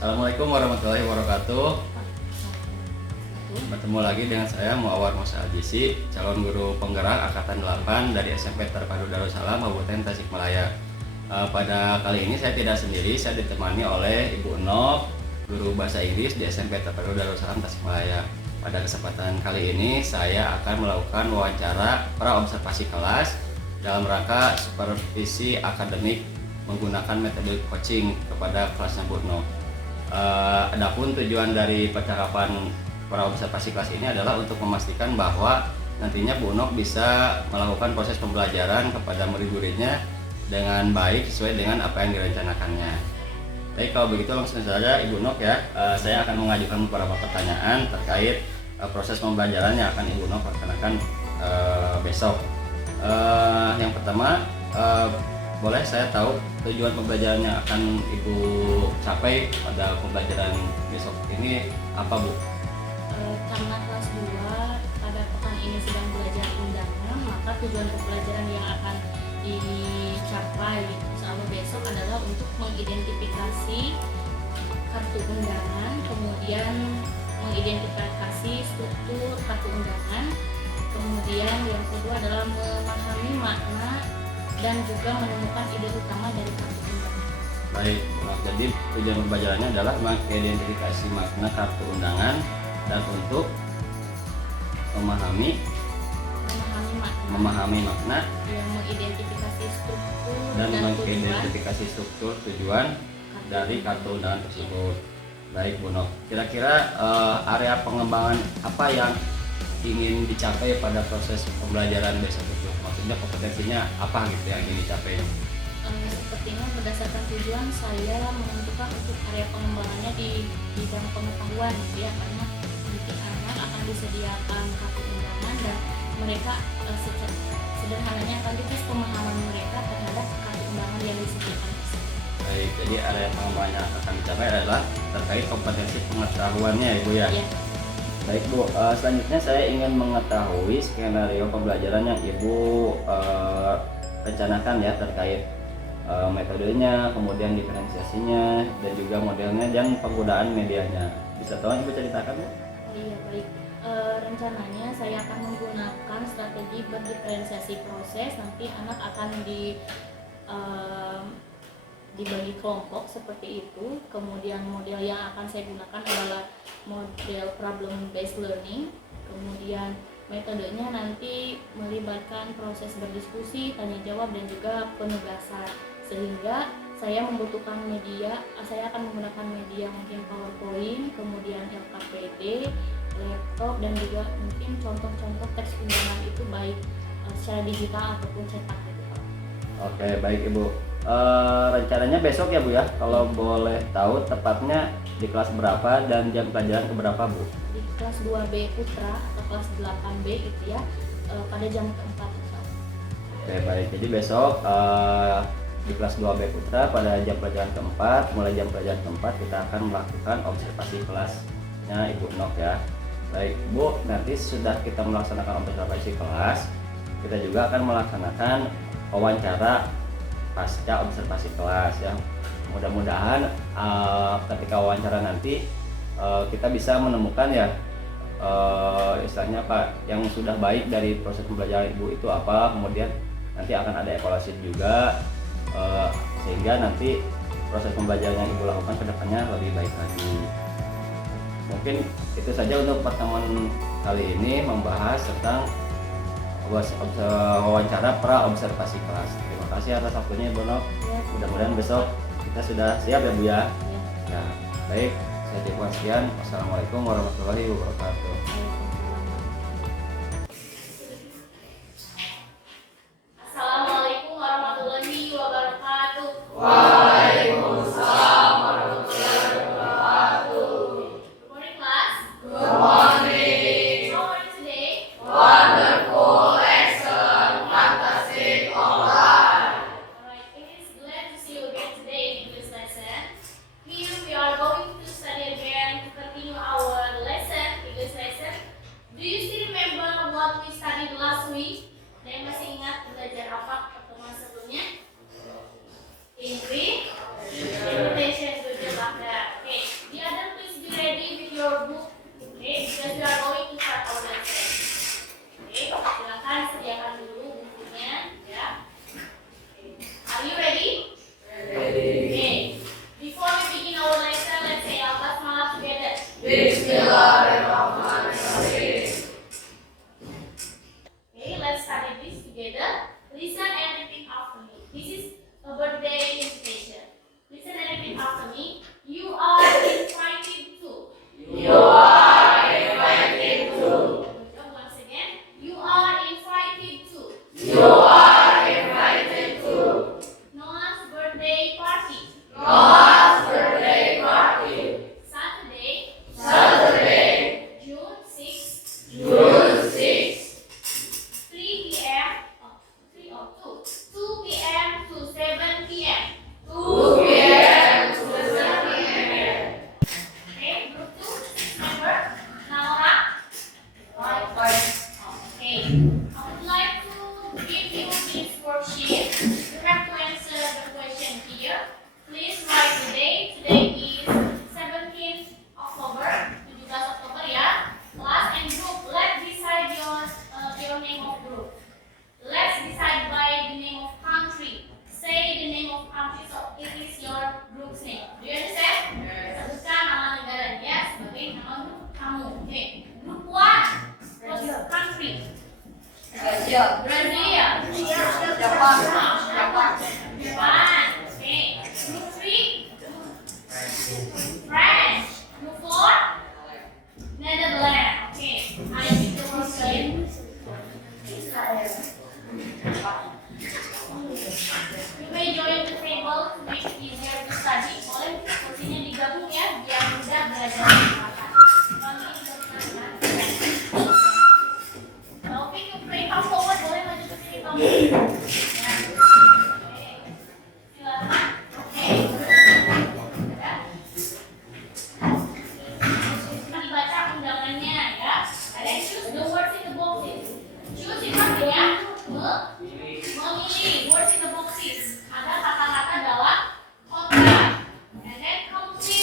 Assalamualaikum warahmatullahi wabarakatuh. Bertemu lagi dengan saya Muawar Musa Al-Jisi, calon guru penggerak Angkatan 8 dari SMP Terpadu Darussalam Kabupaten Tasikmalaya. Pada kali ini saya tidak sendiri, saya ditemani oleh Ibu Nok, guru bahasa Inggris di SMP Terpadu Darussalam Tasikmalaya. Pada kesempatan kali ini saya akan melakukan wawancara pra-observasi kelas dalam rangka supervisi akademik menggunakan metode coaching kepada kelasnya Bu Nok. Adapun tujuan dari percakapan pra-observasi kelas ini adalah untuk memastikan bahwa nantinya Bu Nok bisa melakukan proses pembelajaran kepada murid-muridnya dengan baik sesuai dengan apa yang direncanakannya. Baik, kalau begitu langsung saja Ibu Nok ya, saya akan mengajukan beberapa pertanyaan terkait proses pembelajaran yang akan Ibu Nok laksanakan besok. Yang pertama, boleh saya tahu tujuan pembelajaran yang akan Ibu capai pada pembelajaran besok ini apa, Bu? Karena kelas 2 pada pekan ini sedang belajar undangan, maka tujuan pembelajaran yang akan dicapai selama besok adalah untuk mengidentifikasi kartu undangan, kemudian mengidentifikasi struktur kartu undangan, kemudian yang kedua adalah memahami makna dan juga menemukan ide utama dari kartu undangan. Baik, jadi tujuan pembelajarannya adalah mengidentifikasi makna kartu undangan dan untuk memahami makna yang mengidentifikasi struktur dan tujuan mengidentifikasi struktur tujuan dari kartu undangan tersebut. Baik, Bu Nok. Kira-kira area pengembangan apa yang ingin dicapai pada proses pembelajaran besok itu? Maksudnya kompetensinya apa gitu yang ingin dicapai? Sepertinya berdasarkan tujuan saya menentukan untuk area pengembangannya di bidang pengetahuan gitu ya, karena nanti anak akan disediakan kartu undangan dan mereka sederhananya akan dites pemahaman mereka terhadap kartu undangan yang disediakan. Baik, jadi area pengembangan yang akan dicapai adalah terkait kompetensi pengetahuannya, Ibu ya? Iya. Baik, Bu, selanjutnya saya ingin mengetahui skenario pembelajaran yang Ibu rencanakan ya terkait metodenya, kemudian diferensiasinya, dan juga modelnya dan penggunaan medianya. Bisa tolong Ibu ceritakan, Bu? Iya, baik. Rencananya saya akan menggunakan strategi berdiferensiasi proses. Nanti anak akan dibagi kelompok seperti itu. Kemudian model yang akan saya gunakan adalah model problem based learning. Kemudian metodenya nanti melibatkan proses berdiskusi, tanya jawab, dan juga penugasan. Sehingga saya membutuhkan media, saya akan menggunakan media mungkin PowerPoint, kemudian LKPD, laptop, dan juga mungkin contoh-contoh teks undangan itu baik secara digital ataupun cetak gitu, Pak. Oke, baik Ibu. Rencananya besok ya, Bu ya? Kalau boleh tahu tepatnya di kelas berapa dan jam pelajaran keberapa, Bu? Di kelas 2B Putra atau kelas 8B itu ya, pada jam keempat. Oke, baik. Jadi besok di kelas 2B Putra pada jam pelajaran keempat, mulai jam pelajaran keempat kita akan melakukan observasi kelasnya Ibu Nok ya. Baik, Bu, nanti sudah kita melaksanakan observasi kelas, kita juga akan melaksanakan wawancara pasca observasi kelas ya. Mudah-mudahan ketika wawancara nanti kita bisa menemukan ya istilahnya apa yang sudah baik dari proses pembelajaran Ibu itu apa, kemudian nanti akan ada evaluasi juga sehingga nanti proses pembelajaran yang Ibu lakukan ke depannya lebih baik lagi. Mungkin itu saja untuk pertemuan kali ini membahas tentang wawancara pra-observasi kelas. Terima kasih atas waktunya, Ibu Nok. Ya. Mudah-mudahan besok kita sudah siap ya, Bu ya. Ya. Ya, baik. Saya cukup sekian. Wassalamualaikum warahmatullahi wabarakatuh. Assalamualaikum warahmatullahi wabarakatuh. Waalaikumsalam warahmatullahi wabarakatuh. Good morning, class. Good morning. How are you today? Wonderful, excellent, fantastic, alright. Alright, it is glad to see you again today in this lesson. Here we are going to study again to continue our lesson, English lesson,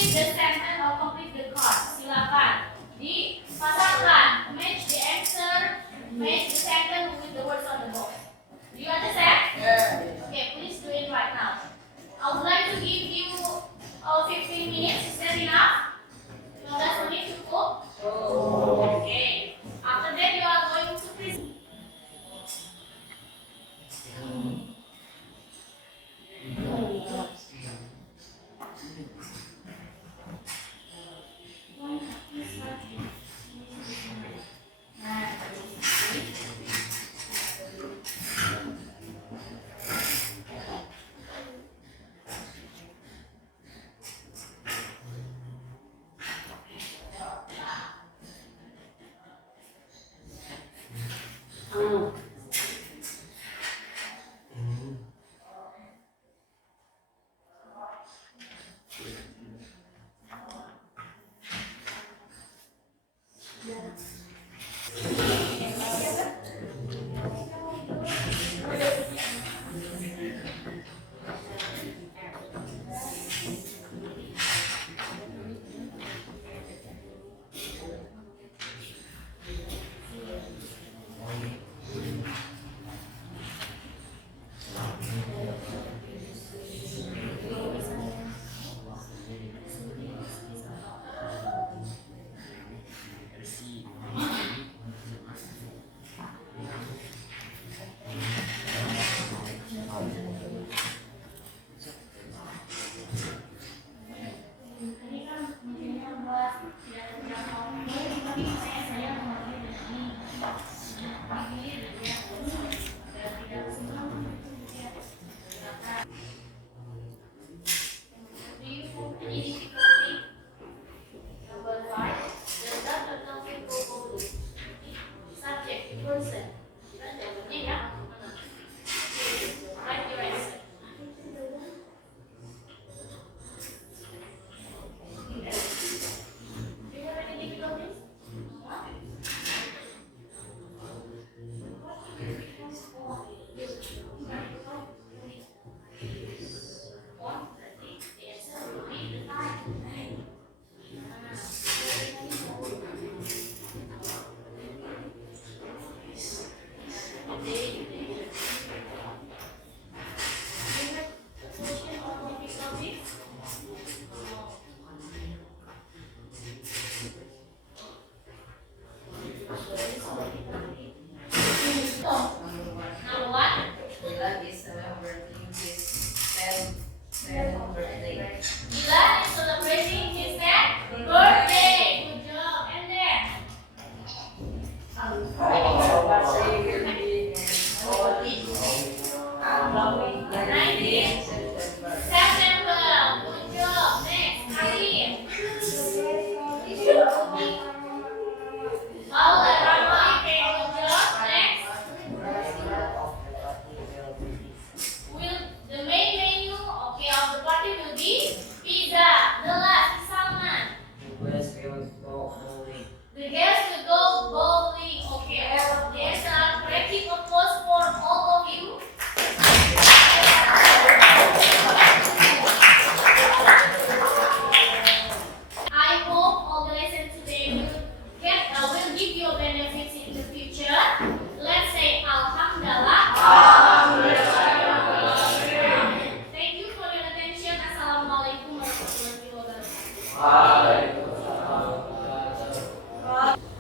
complete the sentence or complete the card. Silakan dipasangkan, match the answer, match the sentence with the words on the box. Do you understand? Okay, please do it right now. I would like to give you 15 minutes. Is that enough? 15 menit cukup? Okay. After that you are going to present.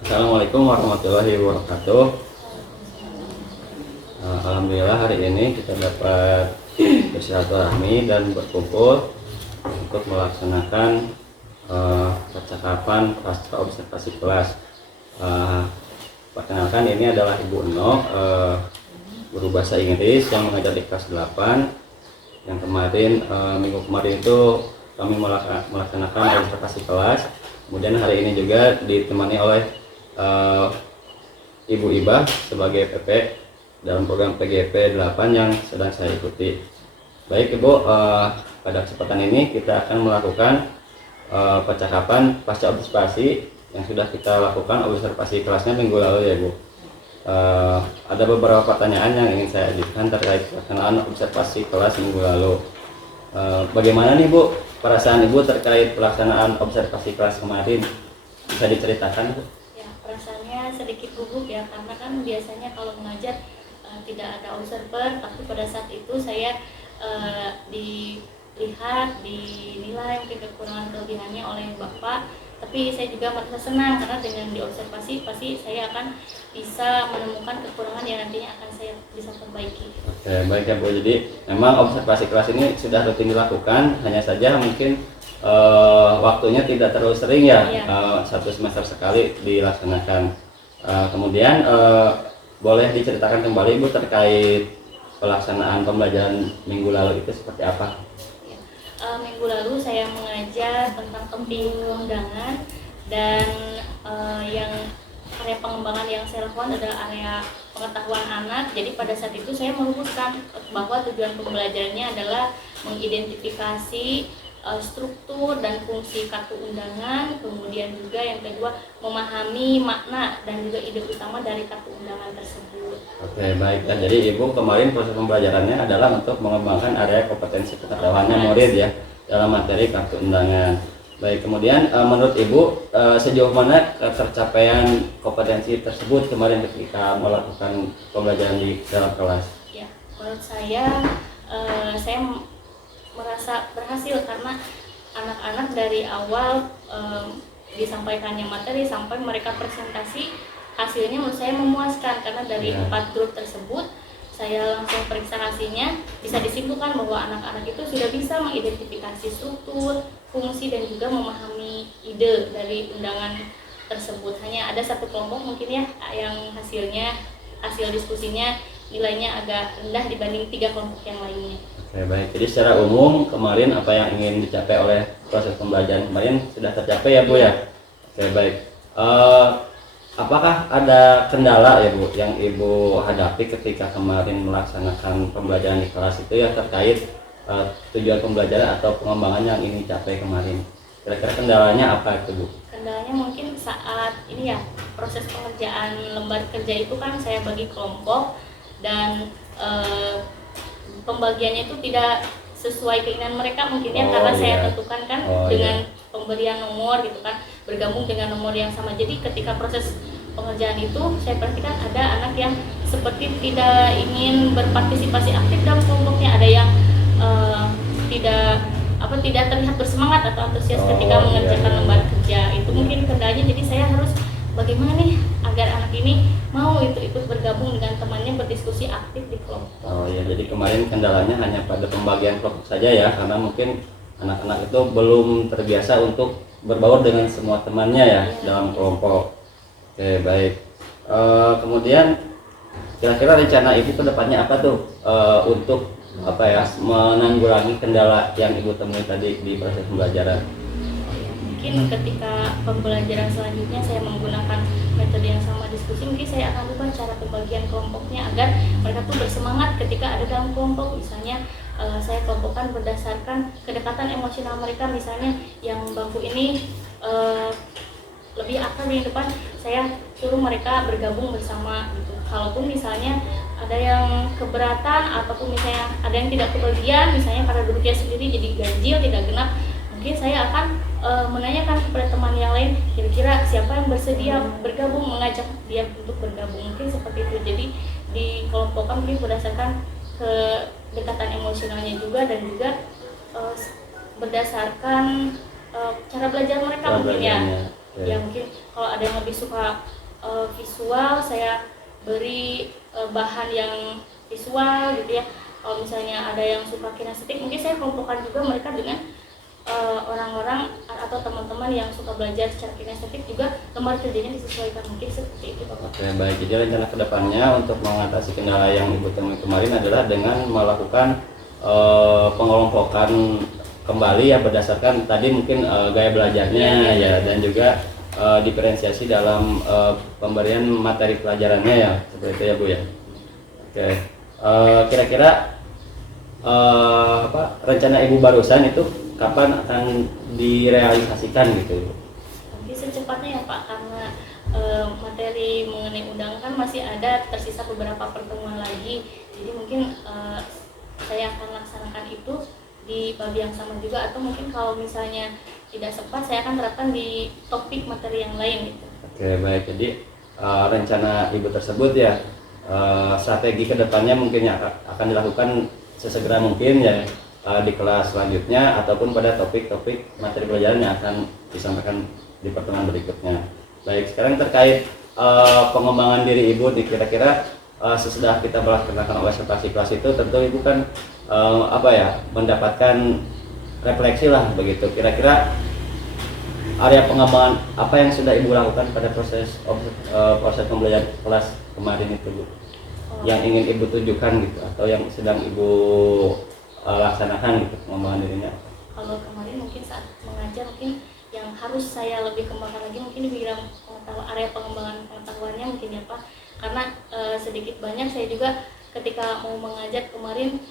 Assalamualaikum warahmatullahi wabarakatuh. Alhamdulillah hari ini kita dapat bersilaturahmi dan berkumpul untuk melaksanakan percakapan pasca observasi kelas. Perkenalkan, ini adalah Ibu Enok, guru bahasa Inggris yang mengajar di kelas 8. Yang kemarin minggu kemarin itu kami melaksanakan observasi kelas. Kemudian hari ini juga ditemani oleh Ibu Ibah sebagai PP dalam program PGP 8 yang sedang saya ikuti. Baik Ibu, pada kesempatan ini kita akan melakukan percakapan pasca observasi yang sudah kita lakukan observasi kelasnya minggu lalu ya Bu. Ada beberapa pertanyaan yang ingin saya ajukan terkait pelaksanaan observasi kelas minggu lalu. Bagaimana nih Bu perasaan Ibu terkait pelaksanaan observasi kelas kemarin? Bisa diceritakan, Bu? Ya, perasaannya sedikit gugup ya, karena kan biasanya kalau mengajar tidak ada observer, tapi pada saat itu saya dilihat, dinilai mungkin kekurangan kelebihannya oleh Bapak. Tapi saya juga merasa senang karena dengan diobservasi pasti saya akan bisa menemukan kekurangan yang nantinya akan saya bisa perbaiki. Oke, baik ya Bu. Jadi memang observasi kelas ini sudah rutin dilakukan, hanya saja mungkin waktunya tidak terlalu sering ya, satu semester sekali dilaksanakan. Kemudian boleh diceritakan kembali Bu terkait pelaksanaan pembelajaran minggu lalu itu seperti apa? Minggu lalu saya mengajar tentang penting undangan, dan yang area pengembangan yang saya lakukan adalah area pengetahuan anak. Jadi pada saat itu saya merumuskan bahwa tujuan pembelajarannya adalah mengidentifikasi struktur dan fungsi kartu undangan, kemudian juga yang kedua memahami makna dan juga ide utama dari kartu undangan tersebut. Oke, baik ya. Jadi Ibu kemarin proses pembelajarannya adalah untuk mengembangkan area kompetensi pengetahuannya murid ya dalam materi kartu undangan. Baik, kemudian menurut Ibu sejauh mana tercapaian kompetensi tersebut kemarin ketika melakukan pembelajaran di dalam kelas? Ya, menurut saya merasa berhasil karena anak-anak dari awal disampaikannya materi sampai mereka presentasi, hasilnya menurut saya memuaskan karena dari 4 grup tersebut saya langsung periksa hasilnya, bisa disimpulkan bahwa anak-anak itu sudah bisa mengidentifikasi struktur, fungsi dan juga memahami ide dari undangan tersebut. Hanya ada satu kelompok mungkin ya yang hasil diskusinya nilainya agak rendah dibanding 3 kelompok yang lainnya. Oke, baik. Jadi secara umum kemarin apa yang ingin dicapai oleh proses pembelajaran kemarin sudah tercapai ya Bu ya? Oke, baik. Apakah ada kendala ya Bu yang Ibu hadapi ketika kemarin melaksanakan pembelajaran di kelas itu ya terkait tujuan pembelajaran atau pengembangan yang ingin dicapai kemarin? Kira-kira kendalanya apa itu Bu? Kendalanya mungkin saat ini ya proses pengerjaan lembar kerja itu kan saya bagi kelompok dan pembagiannya itu tidak sesuai keinginan mereka mungkin ya, karena saya tentukan kan dengan pemberian nomor gitu kan, bergabung dengan nomor yang sama. Jadi ketika proses pengerjaan itu saya perhatikan ada anak yang seperti tidak ingin berpartisipasi aktif dalam kelompoknya, ada yang tidak terlihat bersemangat atau antusias ketika mengerjakan lembar kerja. Itu mungkin kendalanya, jadi saya harus bagaimana nih agar anak ini mau ikut bergabung dengan temannya, berdiskusi aktif di kelompok. Oh ya, jadi kemarin kendalanya hanya pada pembagian kelompok saja ya, karena mungkin anak-anak itu belum terbiasa untuk berbaur dengan semua temannya ya dalam kelompok. Oke, baik. Kemudian kira-kira rencana Ibu ke depannya apa tuh untuk menanggulangi kendala yang Ibu temui tadi di proses pembelajaran? Mungkin ketika pembelajaran selanjutnya saya menggunakan metode yang sama diskusi, mungkin saya akan ubah cara pembagian kelompoknya agar mereka tuh bersemangat ketika ada dalam kelompok. Misalnya saya kelompokkan berdasarkan kedekatan emosional mereka, misalnya yang bangku ini lebih akrab di depan, saya suruh mereka bergabung bersama gitu. Kalaupun misalnya ada yang keberatan ataupun misalnya ada yang tidak kebagian, misalnya karena duduknya sendiri jadi ganjil, tidak genap, mungkin saya akan menanyakan kepada teman yang lain, kira-kira siapa yang bersedia bergabung, mengajak dia untuk bergabung, mungkin seperti itu. Jadi dikelompokkan mungkin berdasarkan kedekatan emosionalnya juga, dan juga berdasarkan cara belajar mereka mungkin ya. Ya mungkin kalau ada yang lebih suka visual, saya beri bahan yang visual gitu ya. Kalau misalnya ada yang suka kinestetik, mungkin saya kelompokkan juga mereka dengan orang-orang atau teman-teman yang suka belajar secara kinestetik, juga lembar kerjanya disesuaikan, mungkin seperti itu Bapak. Oke, baik. Jadi rencana kedepannya untuk mengatasi kendala yang Ibu temui kemarin adalah dengan melakukan pengelompokan kembali ya berdasarkan tadi mungkin gaya belajarnya ya, dan juga diferensiasi dalam pemberian materi pelajarannya ya, seperti itu ya Bu ya. Oke, kira-kira rencana Ibu barusan itu kapan akan direalisasikan gitu? Nanti secepatnya ya Pak, karena materi mengenai undangan kan masih ada tersisa beberapa pertemuan lagi, jadi mungkin saya akan laksanakan itu di bab yang sama juga, atau mungkin kalau misalnya tidak sempat saya akan terapkan di topik materi yang lain gitu. Oke, baik. Jadi rencana Ibu tersebut ya, strategi kedepannya mungkin yang akan dilakukan sesegera mungkin ya, di kelas selanjutnya ataupun pada topik-topik materi pelajaran yang akan disampaikan di pertemuan berikutnya. Baik, sekarang terkait pengembangan diri Ibu nih, kira-kira sesudah kita melaksanakan observasi kelas itu tentu Ibu kan mendapatkan refleksi lah begitu. Kira-kira area pengembangan apa yang sudah Ibu lakukan pada proses pembelajaran kelas kemarin itu, Bu? Yang ingin Ibu tunjukkan gitu, atau yang sedang Ibu laksanakan gitu pengembangan dirinya? Kalau kemarin mungkin saat mengajar, mungkin yang harus saya lebih kembangkan lagi mungkin di bidang area pengembangan pengetahuannya mungkin ya Pak, karena sedikit banyak saya juga ketika mau mengajar kemarin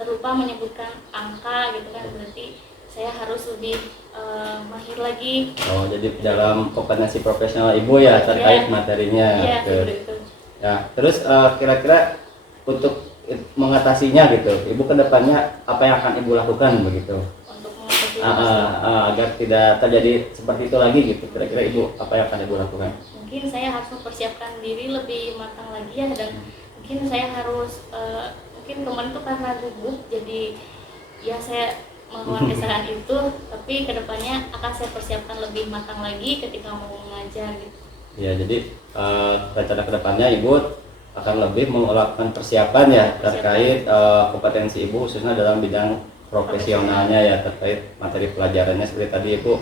terlupa menyebutkan angka gitu kan, berarti saya harus lebih mahir lagi. Oh, jadi dalam kompetensi profesional Ibu ya terkait materinya. Iya, itu. Ya, terus kira-kira untuk mengatasinya gitu, Ibu kedepannya apa yang akan Ibu lakukan begitu? Untuk mengatasi agar tidak terjadi seperti itu lagi gitu, kira-kira Ibu apa yang akan Ibu lakukan? mungkin saya harus mempersiapkan diri lebih matang lagi ya, dan mungkin saya harus mungkin kemarin tuh karena gugup jadi ya saya melakukan kesalahan itu, tapi kedepannya akan saya persiapkan lebih matang lagi ketika mau mengajar gitu. Ya, jadi rencana kedepannya Ibu akan lebih melakukan persiapan ya terkait kompetensi Ibu khususnya dalam bidang profesionalnya ya, terkait materi pelajarannya. Seperti tadi Ibu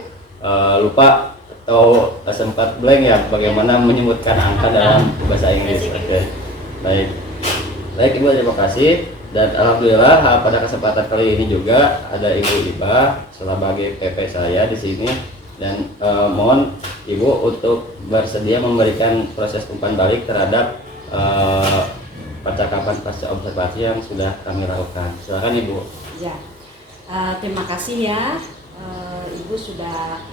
lupa atau sempat blank ya bagaimana menyebutkan angka dalam bahasa Inggris. Oke. Baik Ibu, terima kasih. Dan alhamdulillah pada kesempatan kali ini juga ada Ibu Iba sebagai PP saya di sini, dan mohon Ibu untuk bersedia memberikan proses umpan balik terhadap percakapan pasca observasi yang sudah kami lakukan. Silakan Ibu. Ya, terima kasih ya, Ibu sudah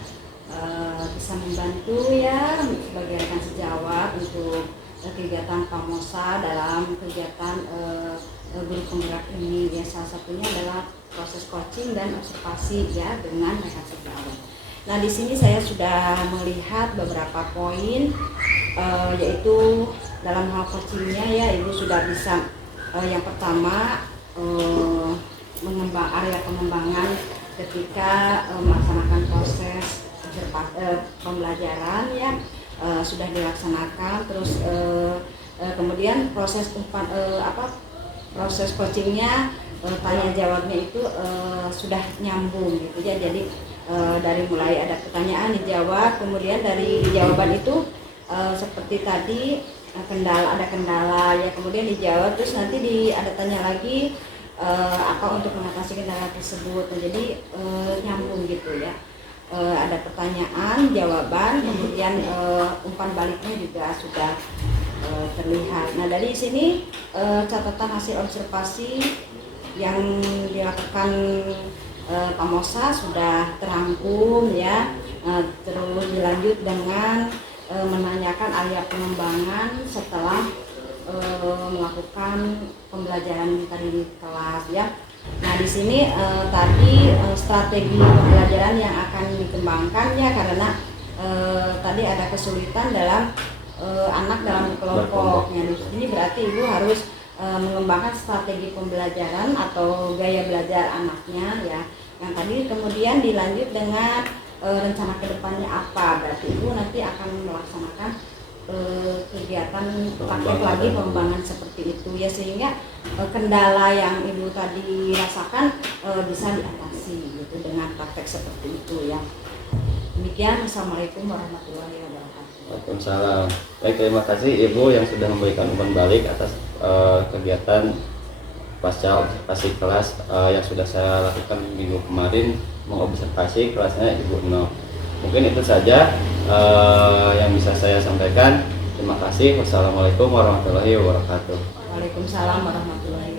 bisa membantu ya sebagai rekan sejawat untuk kegiatan Pamosa dalam kegiatan guru penggerak ini ya. Salah satunya adalah proses coaching dan observasi ya dengan rekan sejawat. Nah, di sini saya sudah melihat beberapa poin, yaitu dalam hal coachingnya ya, Ibu sudah bisa yang pertama area pengembangan ketika melaksanakan proses pembelajaran ya sudah dilaksanakan. Terus kemudian proses proses coachingnya, tanya jawabnya itu sudah nyambung gitu ya. Jadi dari mulai ada pertanyaan dijawab, kemudian dari jawaban itu seperti tadi ada kendala ya, kemudian dijawab, terus nanti ada tanya lagi apa untuk mengatasi kendala tersebut. Nah, jadi nyambung gitu ya. Ada pertanyaan, jawaban, kemudian umpan baliknya juga sudah terlihat. Nah, dari sini catatan hasil observasi yang dilakukan Pamosa sudah terangkum ya. Terus dilanjut dengan menanyakan area pengembangan setelah melakukan pembelajaran tadi di kelas ya. Nah, di sini tadi strategi pembelajaran yang akan dikembangkan ya, karena tadi ada kesulitan dalam anak dalam kelompoknya. Ini berarti Ibu harus mengembangkan strategi pembelajaran atau gaya belajar anaknya ya. Yang tadi kemudian dilanjut dengan rencana kedepannya apa. Berarti Ibu nanti akan melaksanakan kegiatan praktek lagi pengembangan seperti itu ya, sehingga kendala yang Ibu tadi rasakan bisa diatasi gitu dengan praktek seperti itu ya. Demikian, Assalamualaikum warahmatullahi wabarakatuh. Waalaikumsalam. Baik, terima kasih Ibu yang sudah memberikan umpan balik atas kegiatan pasca observasi kelas yang sudah saya lakukan minggu kemarin, mengobservasi kelasnya Ibu No. Mungkin itu saja yang bisa saya sampaikan. Terima kasih. Wassalamualaikum warahmatullahi wabarakatuh. Waalaikumsalam warahmatullahi wabarakatuh.